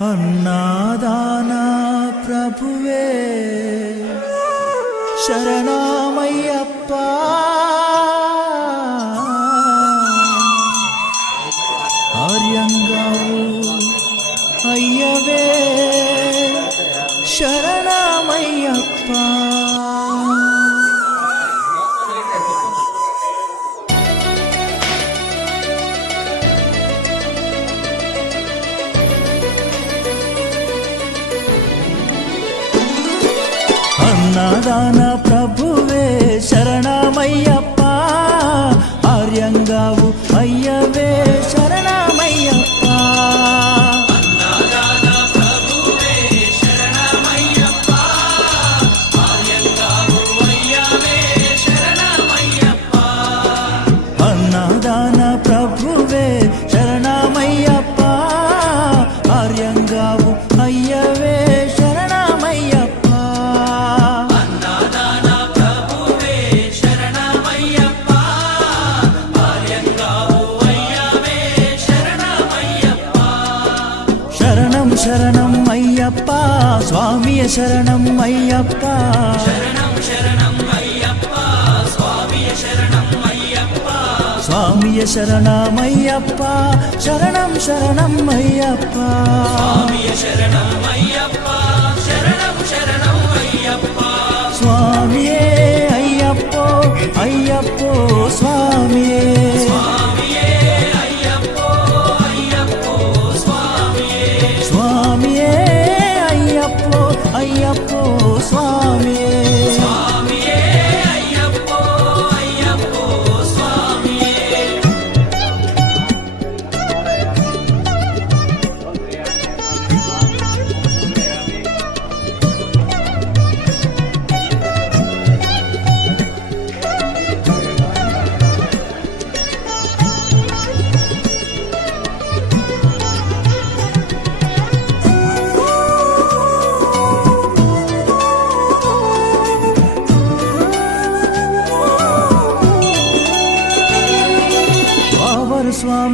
అన్నాదానా ప్రభువే శరణమయ్యప్ప అన్నదాన ప్రభువే శరణమయ్యప్ప. శరణం అయ్యప్ప స్వామియ శరణమయ్యప్ప శరణం శరణం అయ్యప్ప స్వామియే అయ్యప్పో అయ్యప్పో స్వామియే స్వామియే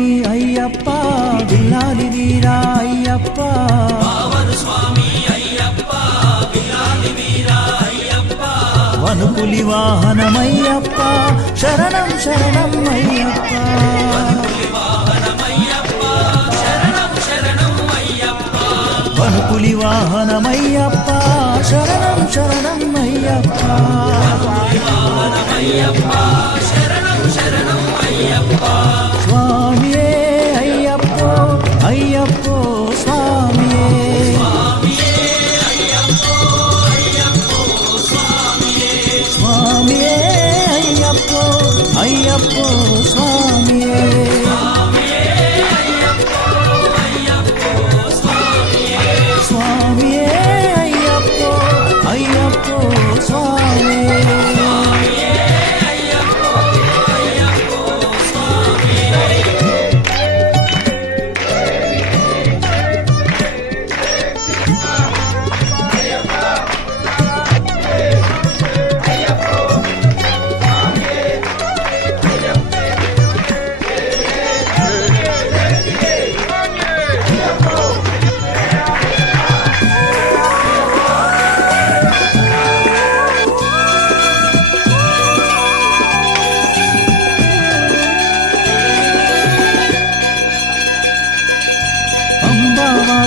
స్వామి అయ్యప్ప విలాలి వీరా అయ్యప్ప. స్వామి అయ్యప్ప విల్లాలి వీరా అయ్యప్ప వనుపులి వాహనమయ్యప్ప శరణం శరణం అయ్యప్ప. వనుపులి వాహనమయ్యప్ప శరణం శరణం అయ్యప్ప అయ్యప్ప శరణం శరణం అయ్యప్ప.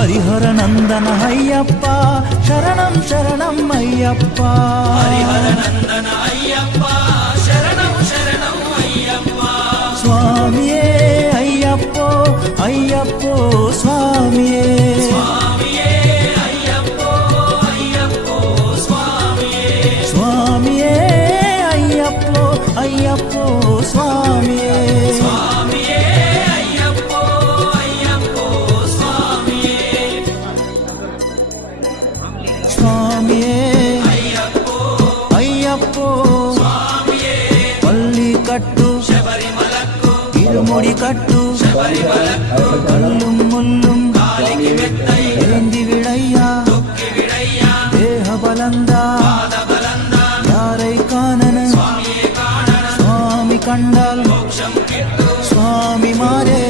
హరిహర నందన అయ్యప్ప శరణం శరణం అయ్యప్ప స్వామియే கொடி கட்டு. கல்லும் முள்ளும் ஏந்தி விடையா. தேக பலந்தா. யாரை காணன? சுவாமி கண்டால் சுவாமி மாறே.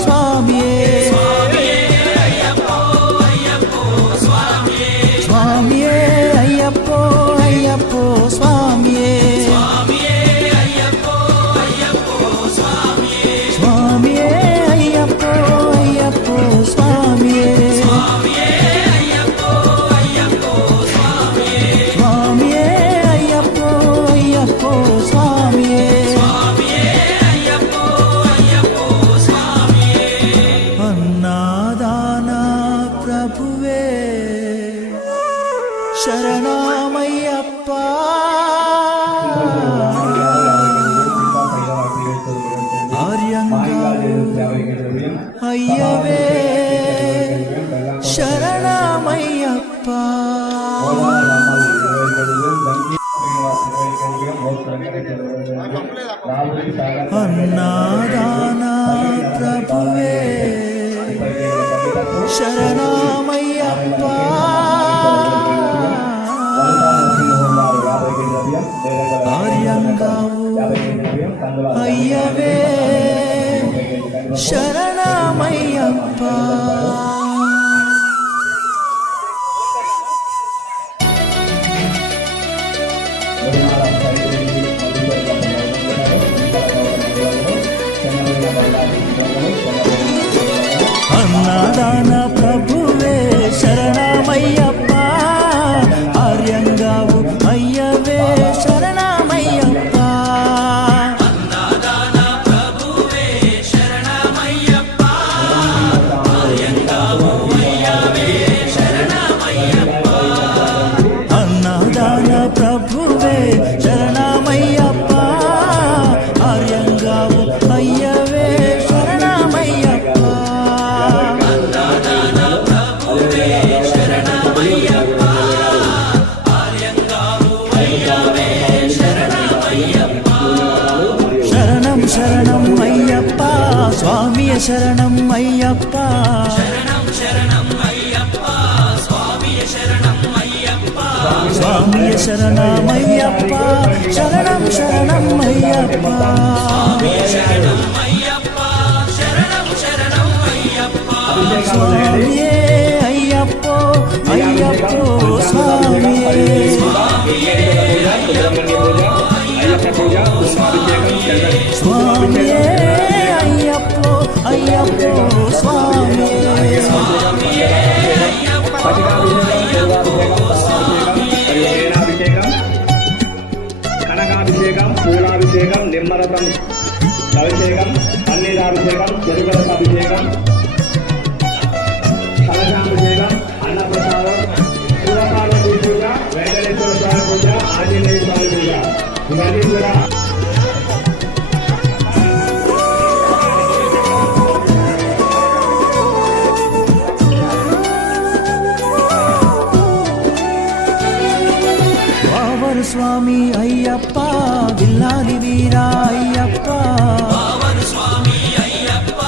అయ్యవే శరణమయ్యప్ప అన్నాదాన ప్రభువే శరణమయ్యప్ప ఆర్యంగావు అయ్యవే శరణమయ్యప్ప స్వామియ శరణం అయ్యప్ప. స్వామియ శరణమయ్యప్ప. శరణం శరణం అయ్యప్ప. స్వామియే అయ్యప్ప అయ్యప్ప స్వామియే. స్వామియే ருத்ராபிஷேகம் பூலாபிஷேகம் நிம்மரதம். அபிஷேகம் பன்னீராபிஷேகம் பெருகரச அபிஷேகம் கலசாபிஷேகம். భావను స్వామి అయ్యప్ప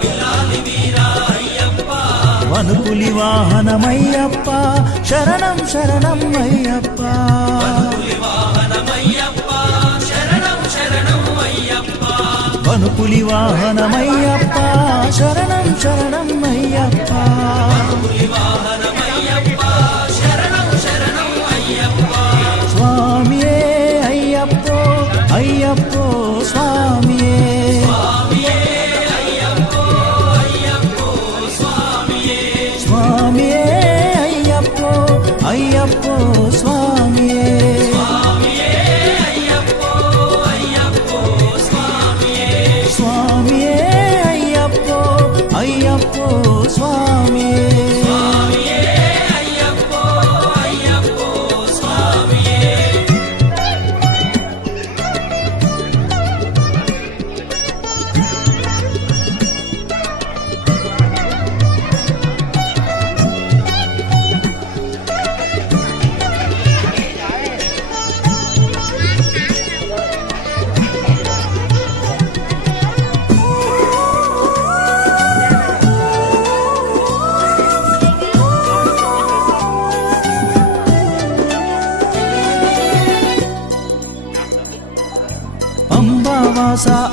విల్లాలి వీరా అయ్యప్ప. వనుపులి వాహనమయ్యప్ప శరణం శరణం అయ్యప్ప. వనుపులి వాహనమయ్యప్ప శరణం